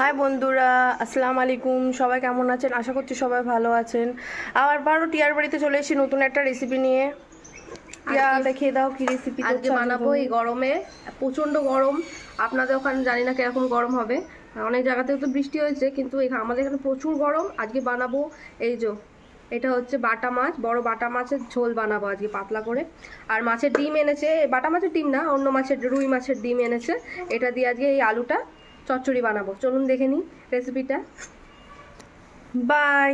High বন্ধুরা আসসালামু আলাইকুম। সবাই কেমন আছেন? আশা করছি সবাই ভালো আছেন। আবার বারো টিয়ার বাড়িতে চলে এসেছি নতুন একটা রেসিপি নিয়ে। টিয়া দেখিয়ে দাও কি রেসিপি আজকে বানাবো এই গরমে। প্রচণ্ড গরম। আপনাদের ওখানে জানি না কীরকম গরম হবে। অনেক জায়গাতেও তো বৃষ্টি হয়েছে কিন্তু এখানে আমাদের এখানে প্রচুর গরম। আজকে বানাবো এই যে এটা হচ্ছে বাটা মাছ। বড় বাটা মাছের ঝোল বানাবো আজকে পাতলা করে। আর মাছের ডিম এনেছে। বাটা মাছের ডিম না অন্য মাছের রুই মাছের ডিম এনেছে। এটা দিয়ে আজকে এই আলুটা চচ্চড়ি বানাবো। চলুন দেখে নিই রেসিপিটা বাই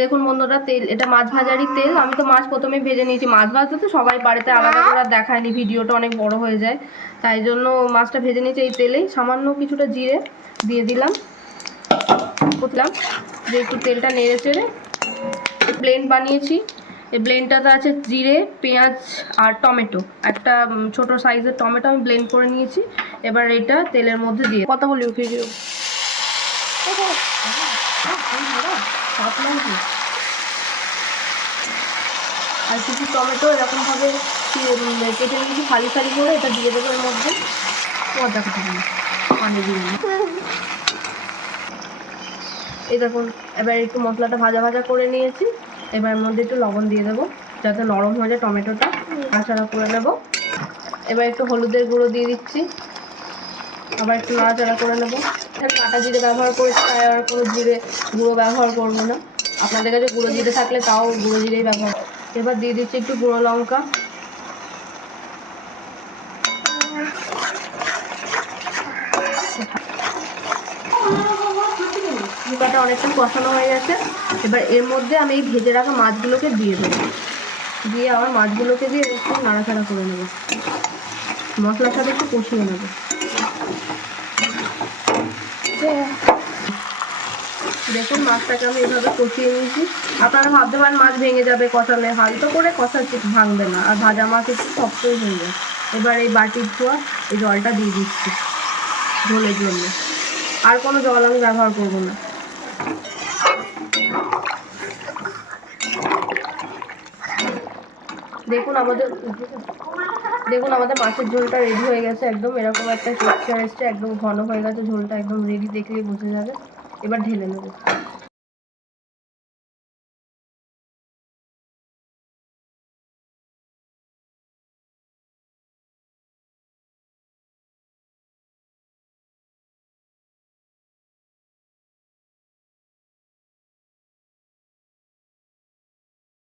দেখুন বন্ধুরা, তেল, এটা মাছ ভাজারই তেল। আমি তো মাছ প্রথমে ভেজে নিয়েছি। মাছ ভাজতে তো সবাই বাড়িতে আলাদা করে দেখায়নি ভিডিওটা অনেক বড় হয়ে যায়। তাই জন্য মাছটা ভেজে নিয়েছি এই তেলেই। সামান্য কিছুটা জিরে দিয়ে দিলাম। বুঝলাম যে একটু তেলটা নেড়ে চেড়ে প্লেন বানিয়েছি। এই ব্লেন্ডটাতে আছে জিরে, পেঁয়াজ আর টমেটো। একটা ছোট সাইজের টমেটো আমি ব্লেন্ড করে নিয়েছি। এবার এটা তেলের মধ্যে দিয়ে কথা বলি ভিডিও আর কিছু টমেটো এরকমভাবে কেটে নিয়েছি ফালি ফালি করে, এটা দিয়ে দেবো এর মধ্যে। পর্দা কেটে দিই পানি দিয়ে। এই দেখুন, এবার একটু মশলাটা ভাজা ভাজা করে নিয়েছি। এবার মধ্যে একটু লবণ দিয়ে দেবো, যাতে নরম হয়ে যায় টমেটোটা। আচারা করে নেব। এবার একটু হলুদের গুঁড়ো দিয়ে দিচ্ছি। আবার একটু নাড়াচাড়া করে নেব। কাটা জিরে ব্যবহার করেছি, তাই আর কোনো জিরে গুঁড়ো ব্যবহার করব না। আপনাদের কাছে গুঁড়ো জিরে থাকলে তাও গুঁড়ো জিরেই ব্যবহার এবার দিয়ে দিচ্ছি একটু গুঁড়ো লঙ্কা। লঙ্কাটা অনেকটা কষানো হয়ে গেছে। এবার এর মধ্যে আমি এই ভেজে রাখা মাছগুলোকে দিয়ে দেবো। দিয়ে আবার মাছগুলোকে দিয়ে একটু নাড়াচাড়া করে নেব। মশলার সাথে একটু কষিয়ে নেব। দেখুন মাছটাকে আমি এভাবে কষিয়ে নিয়েছি। আপনারা ভাবতে পারেন মাছ ভেঙে যাবে কষালে। হালকা করে কষাচ্ছি ভাঙবে না। আর ভাজা মাছ একটু শক্তই হয়ে যায়। এবার এই বাটির ধোয়া, এই জলটা দিয়ে দিচ্ছি ঝোলের জন্য। আর কোনো জল আমি ব্যবহার করব না। দেখুন আমাদের দেখুন আমাদের মাছের ঝোলটা রেডি হয়ে গেছে, একদম এরকম একটা টেক্সচার এসছে, একদম ঘন হয়ে গেছে ঝোলটা, একদম রেডি দেখলেই বোঝা যাবে। এবার ঢেলে নেব।